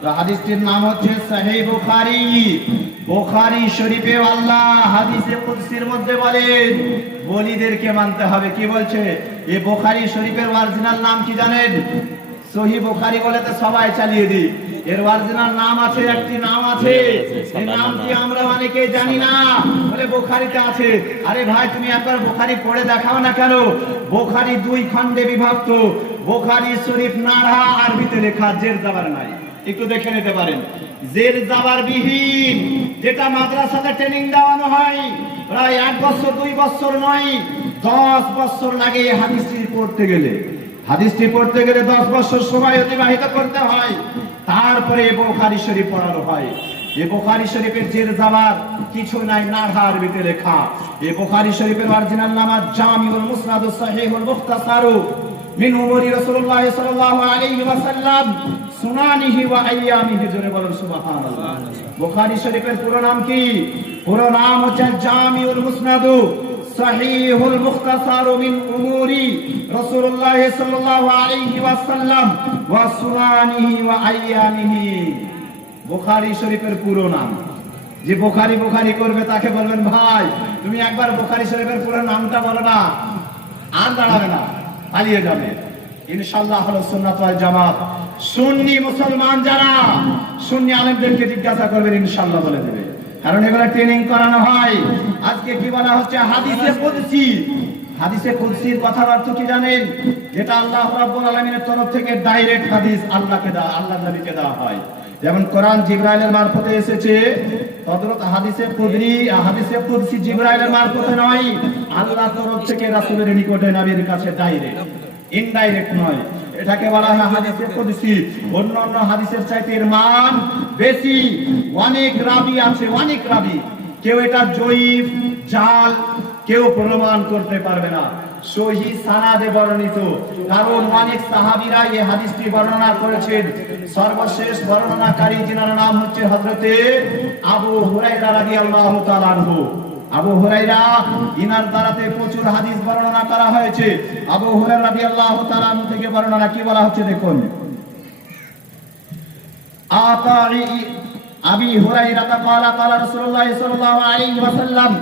তো হাদিসটির নাম হচ্ছে সহিহ বুখারী। বুখারী শরীফে আল্লাহ হাদিসে কুদসির মধ্যে বলেন ওলিদেরকে মানতে হবে। কি বলছে? এই বুখারী শরীফের অরিজিনাল নাম কি জানেন? সহিহ বুখারী বলে তো সবাই চালিয়ে দিই। এর অরিজিনাল নাম আছে, একটি নাম আছে, এই নামটি আমরা অনেকে জানি না, বলে বুখারীতে আছে। আরে ভাই, তুমি একবার বুখারী পড়ে দেখাও না কেন? বুখারী দুই খণ্ডে বিভক্ত। বুখারী শরীফ নাড়া আরবিতে লেখা, জের জাবার নাই। একটু দেখে নিতে পারেন। জের জাবার বিহীন, যেটা মাদ্রাসাতে ট্রেনিং দেওয়ানো হয়, প্রায় 1 বছর 2 বছর নয়, 10 বছর লাগে হাদিসটি পড়তে গেলে। হাদিসটি পড়তে গেলে 10 বছর সময় অতিবাহিত করতে হয়, তারপরে বুখারী শরীফ পড়ানো হয়। এই বুখারী শরীফের জের জাবার কিছু নাই, নাড়া আরবিতে লেখা। এই বুখারী শরীফের অরিজিনাল নাম জামিউল মুসনাদুস সহিহুল মুখতাসারু মিন উমুরি রাসূলুল্লাহ সাল্লাল্লাহু আলাইহি ওয়াসাল্লাম সুনানিহি ওয়া আইয়ামিহি। জোরে বলুন সুবহানাল্লাহ। বুখারী শরীফের পুরো নাম কি? পুরো নাম হচ্ছে জামিউল মুসনাদু সহিহুল মুখতাসারু মিন উমুরি রাসূলুল্লাহ সাল্লাল্লাহু আলাইহি ওয়াসাল্লাম ওয়া সুনানিহি ওয়া আইয়ামিহি। বুখারী শরীফের পুরো নাম। যে বুখারী বুখারী করবে তাকে বলবেন, ভাই তুমি একবার বুখারী শরীফের পুরো নামটা বলো না, আর দাঁড়াবে না, পালিয়ে যাবে। ইনশাআল্লাহ হলো সুন্নাত ওয়াল জামাত। সুন্নি মুসলমান যারা, সুন্নি আলেমদেরকে জিজ্ঞাসা করবেন, ইনশাআল্লাহ বলে দেবে, কারণ এগুলো ট্রেনিং করানো হয়। আজকে কি বলা হচ্ছে? হাদিসে কুদসি। হাদিসে কুদসির কথার অর্থ কি জানেন? যেটা আল্লাহ রাব্বুল আলামিনের তরফ থেকে ডাইরেক্ট হাদিস আল্লাহকে দেওয়া, আল্লাহর নবীকে দেওয়া হয়। যেমন কোরআন জিবরাইলের মারফতে এসেছে, হযরত হাদিসে কুদসি জিবরাইলের মারফতে নয়, আল্লাহর তরফ থেকে রাসূলের নিকটে নবীর কাছে ডাইরেক্ট, ইনডাইরেক্ট নয়। এটাকে বলা হয় হাদিসে কুদসি। অন্যান্য হাদিসের চাইতে এর মান বেশি। অনেক রাবী আছে, অনেক রাবী। কেউ এটা জয়ীফ, জাল, কেউ প্রমাণ করতে পারবে না। সহিহ সানাদে বর্ণিত, কারণ অনেক সাহাবীরা এই হাদিসটি বর্ণনা করেছেন। সর্বশেষ বর্ণনাকারী যিনার নাম হচ্ছে হযরতে আবু হুরায়রা রাদিয়াল্লাহু তাআলা আনহু। আবু হুরায়রা, ইনার দ্বারাতে প্রচুর হাদিস বর্ণনা করা হয়েছে। আবু হুরায়রা রাদিয়াল্লাহু তাআলা আনহু থেকে বর্ণনা কি বলা হচ্ছে দেখুন। আতাই আবি হুরায়রা ক্বালা ক্বালা রাসূলুল্লাহ সাল্লাল্লাহু আলাইহি ওয়াসাল্লাম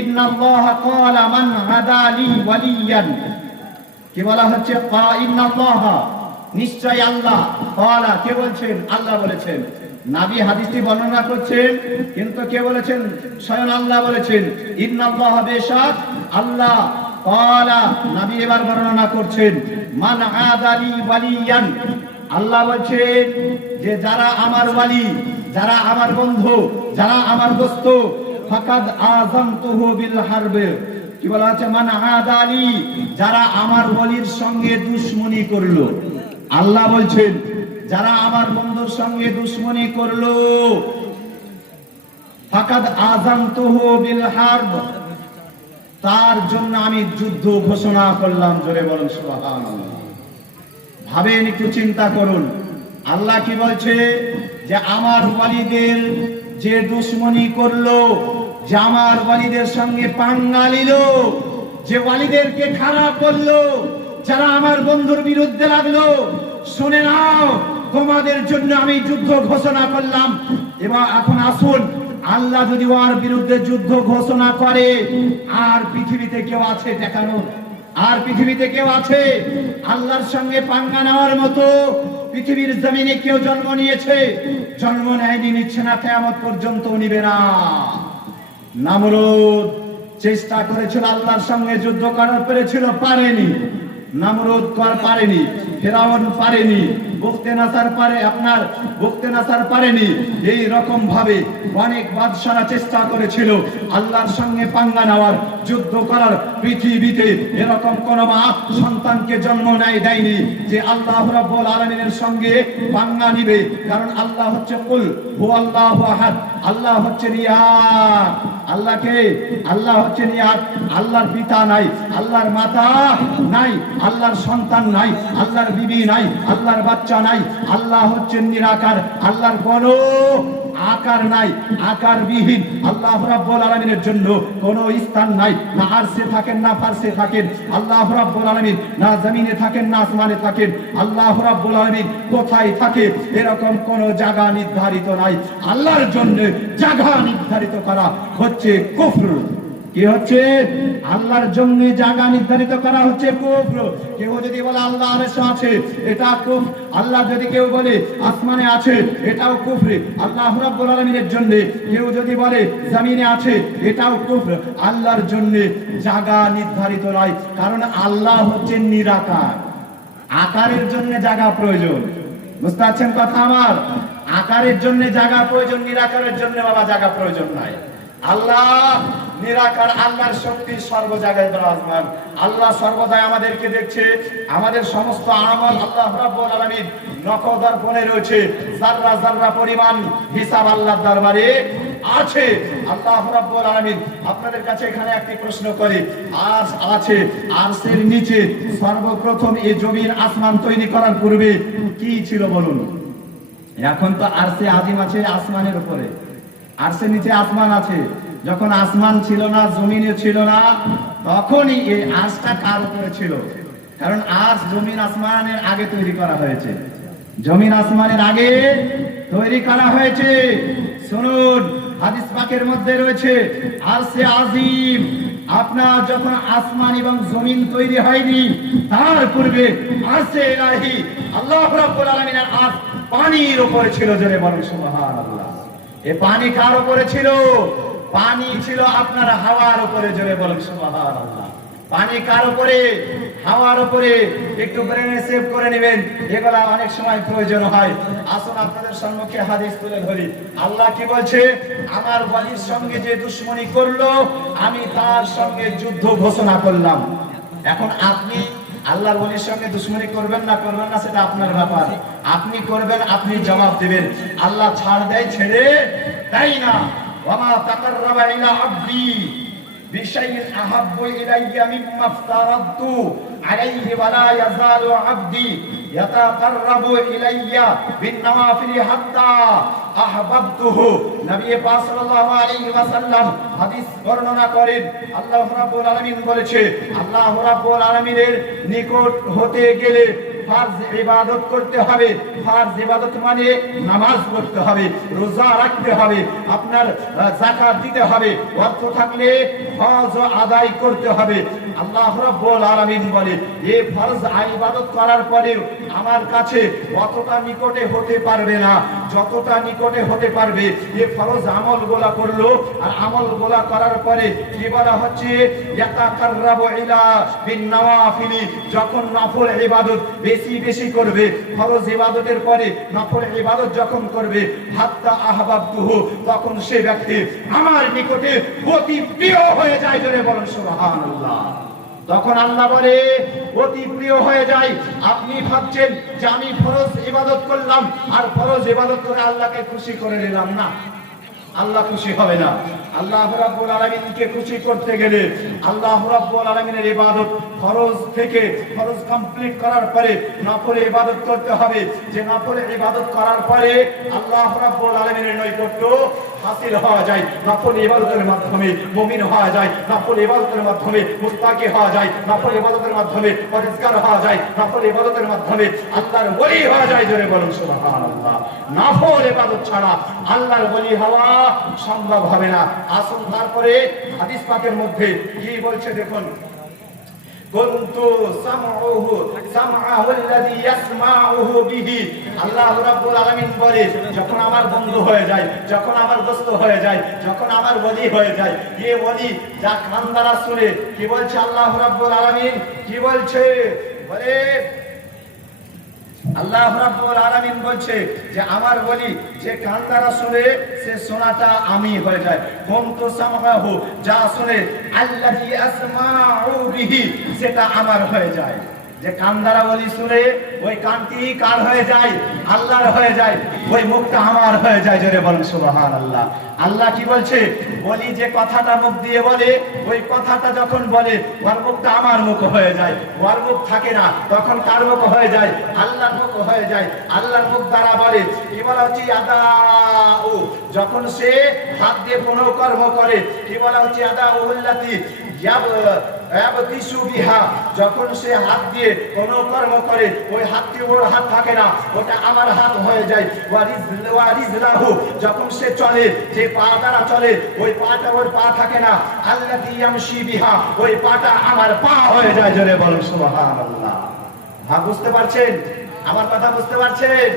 ইন্নাল্লাহা ক্বালা মান হাদালি ওয়ালিয়ান। কি বলা হচ্ছে? ইন্নাল্লাহা, নিশ্চয় আল্লাহ, ক্বালা, কে বলছেন? আল্লাহ বলেছেন। নবী হাদিসটি বর্ণনা করছেন, কিন্তু কে বলেছেন? স্বয়ং আল্লাহ বলেছেন। ইন্নাল্লাহা, বেশক আল্লাহ, ক্বালা, নবী এবার বর্ণনা করছেন, মান আদালি ওয়ালিয়ান। আল্লাহ বলছেন যে যারা আমার ওয়ালি, যারা আমার বন্ধু, যারা আমার দোস্ত, ফাকাদ আযামতুহু বিল হারবে। কি বলা আছে? মান আদালি, যারা আমার ওয়ালির সঙ্গে দুশমনি করলো। আল্লাহ বলছেন যারা আমার বন্ধুর সঙ্গে দুশমনি করলো, ফাকাদ আযামতুহু বিল হারব, তার জন্য আমি যুদ্ধ ঘোষণা করলাম। জোরে বলুন সুবহানাল্লাহ। ভাবেন, একটু চিন্তা করুন। আল্লাহ কি বলছে? যে আমার ওয়ালিদের যে দুশমনি করলো, যে আমার ওয়ালিদের সঙ্গে পাঙ্গা নিল, যে ওয়ালিদেরকে খারাপ করলো, যারা আমার বন্ধুর বিরুদ্ধে লাগলো, শুনে নাও, তোমাদের জন্য আমি যুদ্ধ ঘোষণা করলাম। এবার এখন আসুন, আল্লাহ যদি ওর বিরুদ্ধে যুদ্ধ ঘোষণা করে, আর পৃথিবীতে কেউ আছে দেখানো? আর পৃথিবীতে কেউ আছে আল্লাহর সঙ্গে পাঙ্গা নেওয়ার মতো? পৃথিবীর জমিনে কেউ জন্ম নিয়েছে? জন্ম নেয়নি, নিচ্ছে না, কিয়ামত পর্যন্ত নিবে না। নমরুদ চেষ্টা করেছিল আল্লাহর সঙ্গে যুদ্ধ করার, পেরেছিল? পারেনি। নমরুদ পারেনি, ফেরাউন পারেনি, বুখতে নাসার পারেনি। এই রকম ভাবে অনেক বাদশারা চেষ্টা করেছিল আল্লাহর সঙ্গে পাঙ্গা নেওয়ার, যুদ্ধ করার। পৃথিবীতে এরকম কোন মা সন্তানকে জন্ম দেয়নি যে আল্লাহ রাব্বুল আলামিনের সঙ্গে পাঙ্গা নিবে। কারণ আল্লাহ হচ্ছে কুল হুয়াল্লাহু আহাদ, আল্লাহ হচ্ছে রিয়াদ, আল্লাহকে, আল্লাহ হচ্ছে নিয়াত। আল্লাহর পিতা নাই, আল্লাহর মাতা নাই, আল্লাহর সন্তান নাই, আল্লাহর বিবি নাই, আল্লাহর বাচ্চা নাই। আল্লাহ হচ্ছেন নিরাকার, আল্লাহর কোনো আকার নাই, আকারবিহীন। আল্লাহ রাব্বুল আলামিনের জন্য কোনো স্থান নাই, না আরশে থাকেন না ফারশে থাকেন। আল্লাহ রাব্বুল আলামিন না জমিনে থাকেন না আসমানে থাকেন। আল্লাহ রাব্বুল আলামিন কোথায় থাকে এরকম কোনো জায়গা নির্ধারিত নাই। আল্লাহর জন্য জায়গা নির্ধারিত করা হচ্ছে কুফর। কি হচ্ছে? আল্লাহর জন্য জায়গা নির্ধারিত করা হচ্ছে কুফর। কেউ যদি বলে আল্লাহ আরশে আছে, এটা কুফর। আল্লাহ যদি কেউ বলে আসমানে আছে, এটাও কুফর। আল্লাহ রাব্বুল আলামিনের জন্য কেউ যদি বলে জমিনে আছে, এটাও কুফর। আল্লাহর জন্য জায়গা নির্ধারিত নয়, কারণ আল্লাহ হচ্ছেন নিরাকার। আকারের জন্য জায়গা প্রয়োজন। বুঝতে পারছেন কথা আমার? আকারের জন্য জায়গা প্রয়োজন, নিরাকারের জন্য বাবা জায়গা প্রয়োজন নাই। আল্লাহ নিরাকার, আল্লাহর শক্তি সর্ব জায়গায় বিরাজমান। আল্লাহ সর্বদাই আমাদেরকে দেখছে। আমাদের সমস্ত আমল আল্লাহ রাব্বুল আলামিন নখদর্পণে রয়েছে। যাররা যাররা পরিমাণ হিসাব আল্লাহর দরবারে আছে। আল্লাহ রাব্বুল আলামিন আপনাদের কাছে এখানে একটি প্রশ্ন করে, আরশ আছে, আরশের নিচে সর্বপ্রথম এই জমিন আসমান তৈরি করার পূর্বে কি ছিল বলুন? এখন তো আরশে আজিম আছে আসমানের উপরে, আরশের নিচে আসমান আছে। যখন আসমান ছিল না, জমিনে ছিল না, তখনই এই আরশটা কার উপরে ছিল? কারণ আরশ জমিন আসমানের আগে তৈরি করা হয়েছে। জমিন আসমানের আগে তৈরি করা হয়েছে। শুনুন, হাদিস পাকের মধ্যে রয়েছে আরশে আজিম আপনার যখন আসমান এবং জমিন তৈরি হয়নি, তার পূর্বে আরশে ইলাহি আল্লাহ রাব্বুল আলামিনের আরশ পানির উপরে ছিল। জোরে বলুন সুবহানাল্লাহ। এই পানি কার উপরে ছিল? পানি ছিল আপনার হাওয়ার উপরে। জোরে বলুন সুবহানাল্লাহ। পানি কার উপরে? হাওয়ার উপরে। একটু ব্রেনে সেভ করে নেবেন, এগুলা অনেক সময় প্রয়োজন হয়। আসুন আপনাদের সম্মুখে হাদিস তুলে ধরি। আল্লাহ কি বলছে? আমার ওয়ালির সঙ্গে যে দুশমনি করলো, আমি তার সঙ্গে যুদ্ধ ঘোষণা করলাম। এখন আপনি আল্লাহর ওলির সঙ্গে দুশমনি করবেন না করবেন না সেটা আপনার ব্যাপার। আপনি করবেন, আপনি জবাব দিবেন। আল্লাহ ছাড় দেয়, ছেড়ে দেয় না। ওয়ামা তাকাররাবা ইলা আবদি বিশাইইন আহাব্বু ইলাইয়া মিম্মা ইফতারাতু আলাইহি ওয়া লা ইয়াযালু আবদি ইয়াতাকাররাবু ইলাইয়া বিন-নওয়াফিল হাত্তা আহবাবতুহু। নবী পাক সাল্লাল্লাহু আলাইহি ওয়াসাল্লাম হাদিস বর্ণনা করেন, আল্লাহ রাব্বুল আলামিন বলেছে, আল্লাহ রাব্বুল আলামিনের নিকট হতে গেলে ফরজ ইবাদত করতে হবে। ফরজ ইবাদত মানে নামাজ পড়তে হবে, রোজা রাখতে হবে, আপনার যাকাত দিতে হবে, অর্থ থাকলে হজ আদায় করতে হবে। আল্লাহ রাব্বুল আলামিন বলে, এই ফরজ ইবাদত করার পরে আমার কাছে অতটা নিকটে হতে পারবে না যতটা নিকটে হতে পারবে এই ফরজ আমলগুলা করলো। আর আমলগুলা করার পরে কি বলা হচ্ছে? ইয়াতাকাররাবু ইলা বিন-নওয়াফিল। যখন নফল ইবাদত বেশি বেশি করবে, ফরজ ইবাদতের পরে নফল ইবাদত যখন করবে, হাত্তা আহবাবতুহু, তখন সে ব্যক্তি আমার নিকটে অতি প্রিয় হয়ে যায়। জোরে বলুন সুবহানাল্লাহ। তখন আল্লাহ বলে অতি প্রিয় হয়ে যায়। আপনি ভাবছেন যে আমি ফরজ ইবাদত করলাম আর ফরজ ইবাদত করে আল্লাহকে খুশি করে নিলাম, না, আল্লাহ খুশি হবে না। আল্লাহ রাব্বুল আলামিনকে খুশি করতে গেলে আল্লাহ রাব্বুল আলামিনের ইবাদত ফরজ থেকে ফরজ কমপ্লিট করার পরে নফল ইবাদত করতে হবে। যে নফল ইবাদত করার পরে আল্লাহ রাব্বুল আলামিনের নৈকট্য হাসিল হওয়া যায়। নফল ইবাদতের মাধ্যমে মুমিন হওয়া যায়, নফল ইবাদতের মাধ্যমে মুত্তাকি হওয়া যায়, নফল ইবাদতের মাধ্যমে পরহেজগার হওয়া যায়, নফল ইবাদতের মাধ্যমে আল্লাহর ওলি হওয়া যায়। জোরে বলুন সুবহানাল্লাহ। নফল ইবাদত ছাড়া আল্লাহর ওলি হওয়া সম্ভব হবে না। আসুন তারপরে হাদিস পাকের মধ্যে কি বলছে দেখুন, কুনতু সামউহু সামআহু আল্লাযী ইয়াসমাউহু বিহি। আল্লাহ রাব্বুল আলামিন বলে, যখন আমার বন্ধু হয়ে যায়, যখন আমার দোস্ত হয়ে যায়, যখন আমার ওলি হয়ে যায়, এই ওলি যা কান দ্বারা শুনে, কি বলছে আল্লাহ রাব্বুল আলামিন? কি বলছে? বলে আল্লাহ রাব্বুল আলামিন বলছে যে আমার ওলি যে কান দ্বারা শুনে, সে শোনাটা আমি হয়ে যায়। কুনতু সামআহু, যা শুনে, আল্লাযী আসমাউ বিহি, সেটা আমার হয়ে যায়। যে কান দ্বারা ওলি শুনে, ওই কানটি কার হয়ে যায়? আল্লাহর হয়ে যায়, ওই মুখটা আমার হয়ে যায়। জোরে বলেন সুবহানাল্লাহ। আল্লাহ কি বলছে? বলি যে কথাটা মুখ দিয়ে বলে, ওই কথাটা যখন বলে ওর মুখটা আমার মুখ হয়ে যায়, ওর মুখ থাকে না, তখন কার মুখ হয়ে যায়? আল্লাহর মুখ হয়ে যায়। আল্লাহর মুখ দ্বারা বলে, কি বলা হচ্ছে? আদাউ, যখন সে হাত দিয়ে কোনো কর্ম করে, কি বলা হচ্ছে? আদাউল্লাতি যখন সে হাত দিয়ে কোন কর্ম করে, ওই হাতটি ওর হাত থাকে না, ওটা আমার হাত হয়ে যায়। যখন সে চলে, যে পা দ্বারা চলে, ওই পাটা ওর পা থাকে না, আল্লাযী ইয়ামশি বিহা, ওই পাটা আমার পা হয়ে যায়। জোরে বলুন সুবহানাল্লাহ। বুঝতে পারছেন? আমার কথা বুঝতে পারছেন?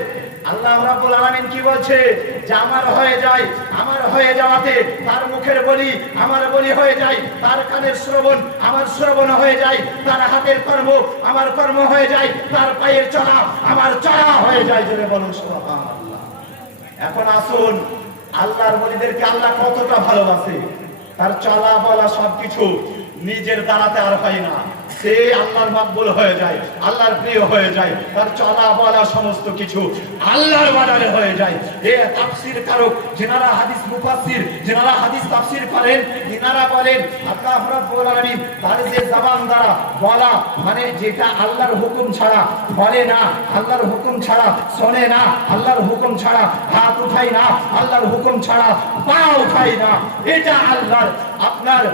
আল্লাহ রাব্বুল আলামিন কি বলছে? যে আমার হয়ে যায়, আমার হয়ে যাওয়াতে তার মুখের বলি আমার বলি হয়ে যায়, তার কানের শ্রবণ আমার শ্রবণ হয়ে যায়, তার হাতের কর্ম আমার কর্ম হয়ে যায়, তার পায়ের চলা আমার চলা হয়ে যায়। জোরে বলুন সুবহানাল্লাহ। এখন আসুন, আল্লাহর বলিদেরকে আল্লাহ কতটা ভালোবাসে। তার চলা বলা সবকিছু নিজের দ্বারাতে আর হয় না, সে আল্লাহর মাকবুল হয়ে যায়, আল্লাহর প্রিয় হয়ে যায়। তার চলা বলা সমস্ত কিছু আল্লাহর বানানে হয়ে যায়। এই তাফসীর কারক যারা হাদিস মুফাসসির, যারা হাদিস তাফসীর করেন, তিনারা বলেন আল্লাহ রাব্বুল আলামিন তার যে জবান দ্বারা বলা, মানে যেটা আল্লাহর হুকুম ছাড়া বলে না, আল্লাহর হুকুম ছাড়া শোনে না, আল্লাহর হুকুম ছাড়া হাত উঠায় না, আল্লাহর হুকুম ছাড়া পা উঠায় না, এটা আল্লাহর আপনার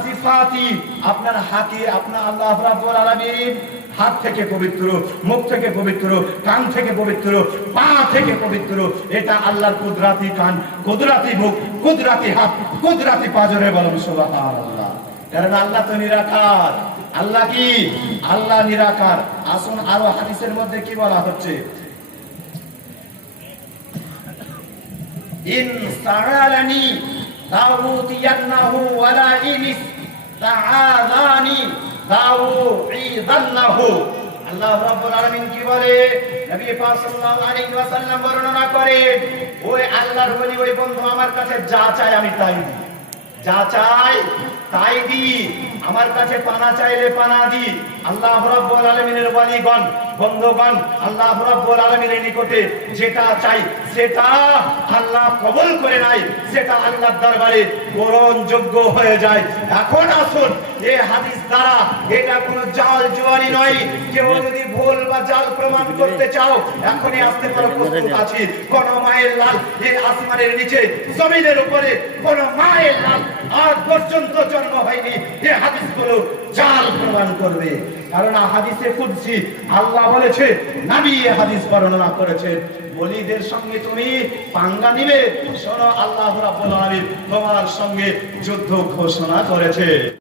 সিফাতি, আপনার হাকি, আপনার আল্লাহ রাব্বুল আলামিন হাত থেকে পবিত্র, মুখ থেকে পবিত্র, কান থেকে পবিত্র, পা থেকে পবিত্র। এটা আল্লাহর কুদরাতি কান, কুদরাতি মুখ, কুদরাতি হাত, কুদরাতি পা। জোরে বলুন সুবহানাল্লাহ। কারণ আল্লাহ তো নিরাকার। আল্লাহ কি? আল্লাহ নিরাকার। আসুন আরো হাদিসের মধ্যে কি বলা হচ্ছে? ইন সারালানি দাউতিয়ান্নাহু ওয়ালা ইনিস তাআযানি দাউইদান্নাহু। আল্লাহ রাব্বুল আলামিন কি বলে? নবী পাক সাল্লাল্লাহু আলাইহি ওয়াসাল্লাম বর্ণনা করে, ওই আল্লাহর ওলি, ওই বন্ধু আমার কাছে যা চায় আমি তাই দিই, যা চাই তাই দিই, আমার কাছে পানা চাইলে পানা দিই। আল্লাহ রাব্বুল আলামিনের ওয়ালিগণ, বন্ধুগণ, আল্লাহ রাব্বুল আলামিনের নিকটে যেটা চাই সেটা আল্লাহ কবুল করে নাই, সেটা আল্লাহর দরবারে গ্রহণযোগ্য হয়ে যায়। এখন আসুন, এই হাদিস দ্বারা এটা কোনো জাল জুয়ারি নয়। কেউ যদি ভুল বা জাল প্রমাণ করতে চাও, এখনই আসতে পারো, প্রস্তুত আছি। কোন মায়ের লাল এই আসমানের নিচে জমিনের উপরে কোন মায়ের লাল আজ পর্যন্ত জন্ম হয়নি, এই হাদিসগুলো জাল প্রমাণ করবে। কারণ হাদিসে কুদসি আল্লাহ বলেছে, নবী এই হাদিস বর্ণনা করেছেন, ওলিদের সঙ্গে তুমি পাঙ্গা নিবে, শোনো আল্লাহ রাব্বুল আলামিন তোমার সঙ্গে যুদ্ধ ঘোষণা করেছে।